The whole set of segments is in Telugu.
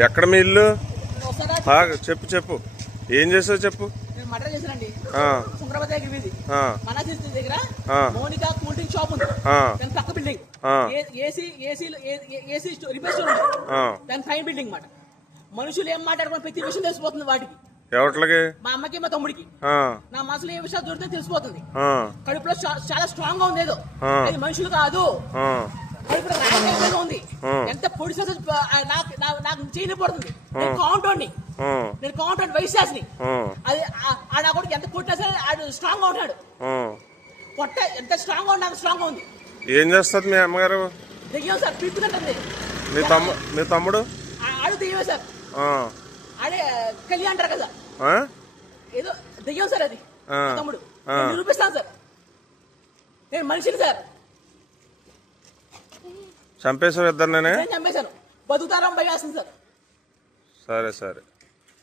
ఎక్కడ మీ ఇల్లు? చెప్పు చెప్పు. ఏం చేసావు చెప్పు? మనుషులు ఏం మాట్లాడుకుని ప్రతి విషయం తెలిసిపోతుంది వాటికి. ఎవట్లకి? మా అమ్మకి మా తమ్ముడికి. నా మనసులో ఏ విషయాలు దొరికితే తెలిసిపోతుంది. కడుపులో చాలా స్ట్రాంగ్గా ఉంది ఏదో. అది మనుషులు కాదు. ఉంది. ఎంత పొడి నాకు నాకు- నాకు చేయని పడుతుంది. నేను కౌంటోని ఆ, నేను కౌంటర్ వైశాస్ని అది నా కొడుకు ఎంత కొట్టినా సరే ఆడు స్ట్రాంగ్గా ఉంటాడు. ఆ. పొట్ట ఎంత స్ట్రాంగ్గా ఉన్నాడు స్ట్రాంగ్గా ఉంది. ఏం చేస్తుంది మీ అమ్మగారు? దెయ్యం సార్ పీక్కుతుంటుంది మీ తమ్ము మీ తమ్ముడు? ఆడు దెయ్యమే సార్. ఆడే కళ్యాణ్ అంటారు కదా? ఏదో దెయ్యం సార్ అది. తమ్ముడు. నిరూపిస్తాను సార్. నేను మనిషిని సార్. చంపేసావు ఇద్దరినే నేను చంపేశాను బతుకుతారం భయాస్తుంది సార్. సరే సరే.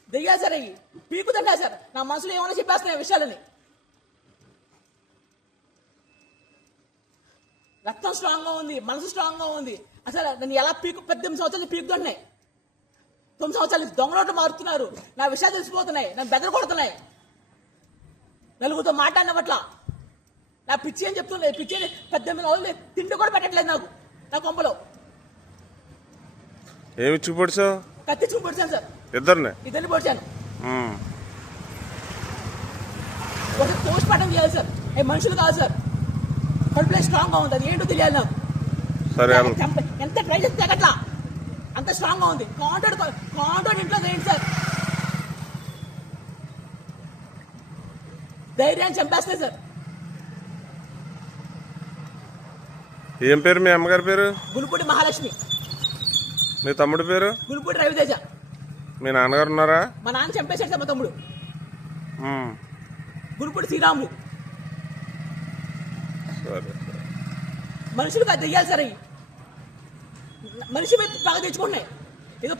దెయ్యాలు సార్ అవి పీకుతుంటా సార్ నా మనసులో ఏమైనా చెప్పేస్తున్నాయి విషయాలని. రక్తం స్ట్రాంగ్గా ఉంది మనసు స్ట్రాంగ్గా ఉంది. అసలు నన్ను ఎలా పీకు పద్దెనిమిది సంవత్సరాలు పీకుతున్నాయి తొమ్మిది సంవత్సరాలు దొంగలోటు మారుతున్నారు. నా విషయాలు తెలిసిపోతున్నాయి. నన్ను బెదర కొడుతున్నాయి. నలుగురితో మాట్లాడినవట్ల నా పిచ్చి అని చెప్తున్నాయి పిచ్చి అని పద్దెనిమిది రోజులు తిండి కూడా పెట్టట్లేదు నాకు. నా కొంపలో ఏమి ఇచ్చి పొడిచావు కత్తి పొడిచాను సార్. ఇద్దరిని? ఇద్దరిని పొడిచాను. ఒక పోస్ట్ మార్టం చేయాలి సార్. ఏ మనుషులు కాదు సార్. కడుపులో స్ట్రాంగ్గా ఉంది. అది ఏంటో తెలియాలి నాకు. సరే ఎంత ట్రై చేస్తే తగ్గట్లా? అంత స్ట్రాంగ్గా ఉంది. కాంటాక్ట్ కాంటాక్ట్ ఇంట్లో ఏంటి సార్. ధైర్యాన్ని చంపేస్తాయి సార్. ఏం పేరు మీ అమ్మగారి పేరు? గులుపూడి మహాలక్ష్మి. మీ తమ్ముడి పేరు? గులుపూడి రవితేజ. మీ నాన్నగారు ఉన్నారా? మా నాన్న చంపేశాడు సార్ మా తమ్ముడు. ఉమ్. గురుపూడి శ్రీరాములు సరే. మనుషులు కాదు దెయ్యాలి సార్ అవి. మనిషి మీద బాగా తెచ్చుకుంటున్నాయి.